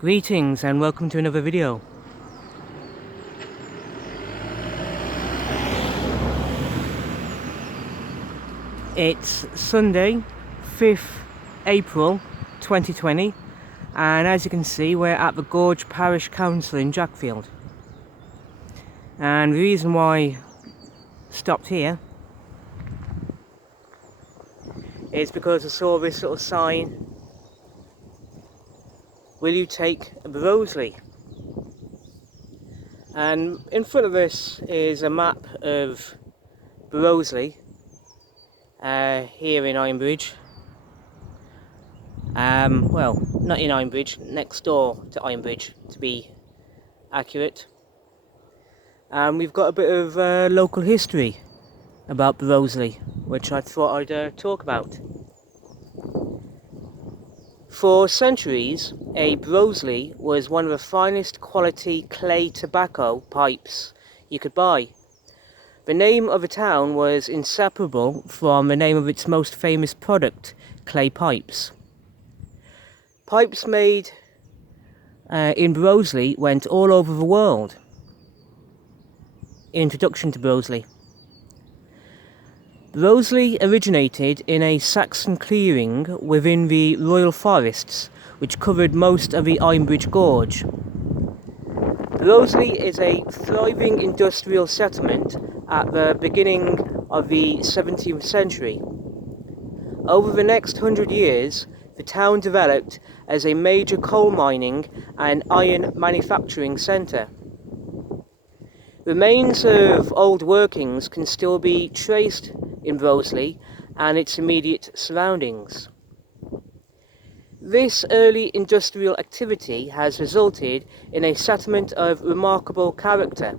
Greetings and welcome to another video. It's Sunday, 5th April 2020, and as you can see we're at the Gorge Parish Council in Jackfield. And the reason why I stopped here is because I saw this little sign, "Will you take a Broseley?" And in front of us is a map of Broseley here in Ironbridge. Well, not in Ironbridge, next door to Ironbridge to be accurate. We've got a bit of local history about Broseley, which I thought I'd talk about. For centuries, a Broseley was one of the finest quality clay tobacco pipes you could buy. The name of the town was inseparable from the name of its most famous product, clay pipes. Pipes made in Broseley went all over the world. Introduction to Broseley. Broseley originated in a Saxon clearing within the Royal Forests, which covered most of the Ironbridge Gorge. Broseley is a thriving industrial settlement at the beginning of the 17th century. Over the next 100 years, the town developed as a major coal mining and iron manufacturing centre. Remains of old workings can still be traced in Broseley and its immediate surroundings. This early industrial activity has resulted in a settlement of remarkable character.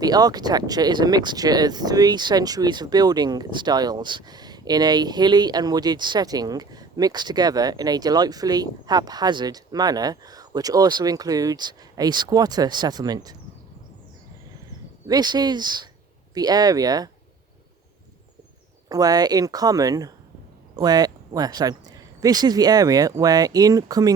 The architecture is a mixture of 3 centuries of building styles in a hilly and wooded setting mixed together in a delightfully haphazard manner, which also includes a squatter settlement. This is the area where incoming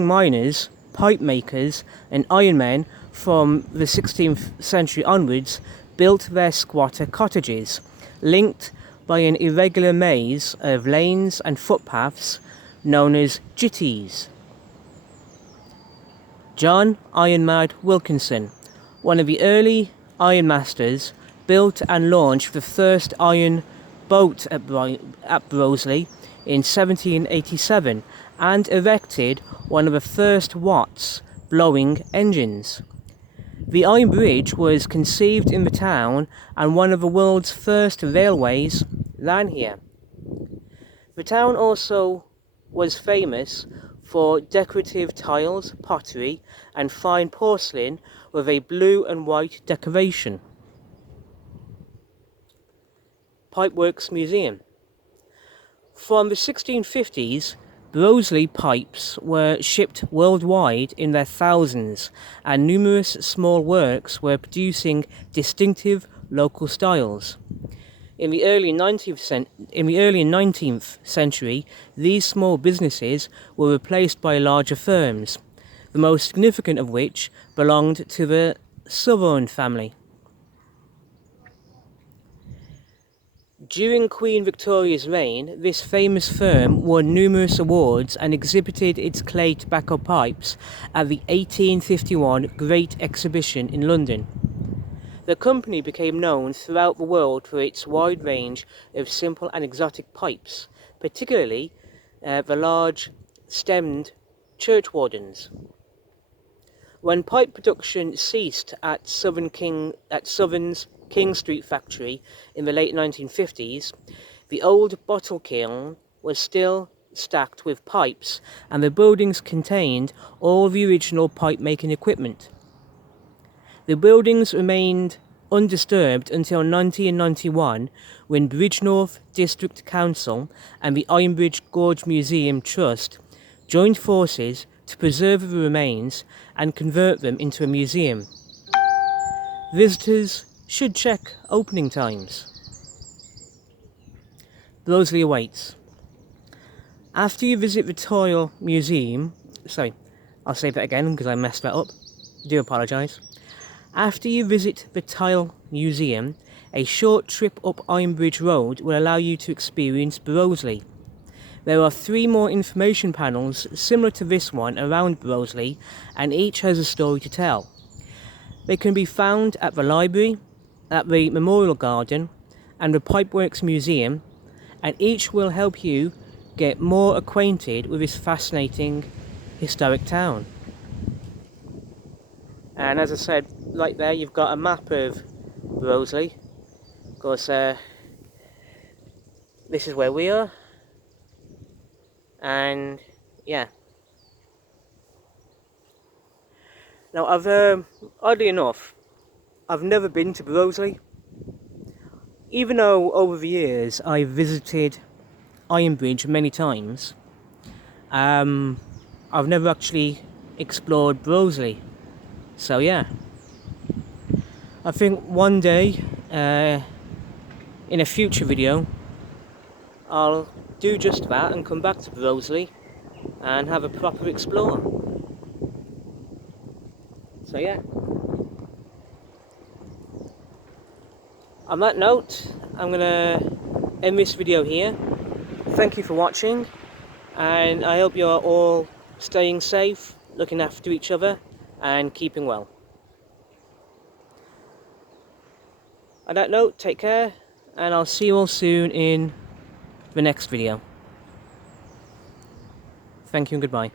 miners, pipe makers and ironmen from the 16th century onwards built their squatter cottages, linked by an irregular maze of lanes and footpaths known as jitties. John Ironmad Wilkinson, one of the early ironmasters, built and launched the first iron boat at Broseley in 1787 and erected one of the first Watts blowing engines. The Iron Bridge was conceived in the town and one of the world's first railways ran here. The town also was famous for decorative tiles, pottery and fine porcelain with a blue and white decoration. Pipeworks Museum. From the 1650s, Broseley pipes were shipped worldwide in their thousands, and numerous small works were producing distinctive local styles. In the early 19th century, these small businesses were replaced by larger firms, the most significant of which belonged to the Telford family. During Queen Victoria's reign, this famous firm won numerous awards and exhibited its clay tobacco pipes at the 1851 Great Exhibition in London. The company became known throughout the world for its wide range of simple and exotic pipes, particularly the large stemmed churchwardens. When pipe production ceased at Southern's King Street factory in the late 1950s, the old bottle kiln was still stacked with pipes, and the buildings contained all the original pipe making equipment. The buildings remained undisturbed until 1991, when Bridgnorth District Council and the Ironbridge Gorge Museum Trust joined forces to preserve the remains and convert them into a museum. Visitors should check opening times. Broseley awaits. After you visit the Toy Museum, I'll say that again because I messed that up. Do apologise. After you visit the Tile Museum, a short trip up Ironbridge Road will allow you to experience Broseley. There are 3 more information panels similar to this one around Broseley, and each has a story to tell. They can be found at the library, at the Memorial Garden and the Pipeworks Museum, and each will help you get more acquainted with this fascinating historic town. And as I said, right there you've got a map of Broseley. Of course, this is where we are, and yeah. Now oddly enough, I've never been to Broseley. Even though over the years I've visited Ironbridge many times, I've never actually explored Broseley. So yeah, I think one day, in a future video, I'll do just that and come back to Broseley and have a proper explore. So yeah. On that note, I'm gonna end this video here. Thank you for watching, and I hope you're all staying safe, looking after each other, and keeping well. On that note, take care, and I'll see you all soon in the next video. Thank you and goodbye.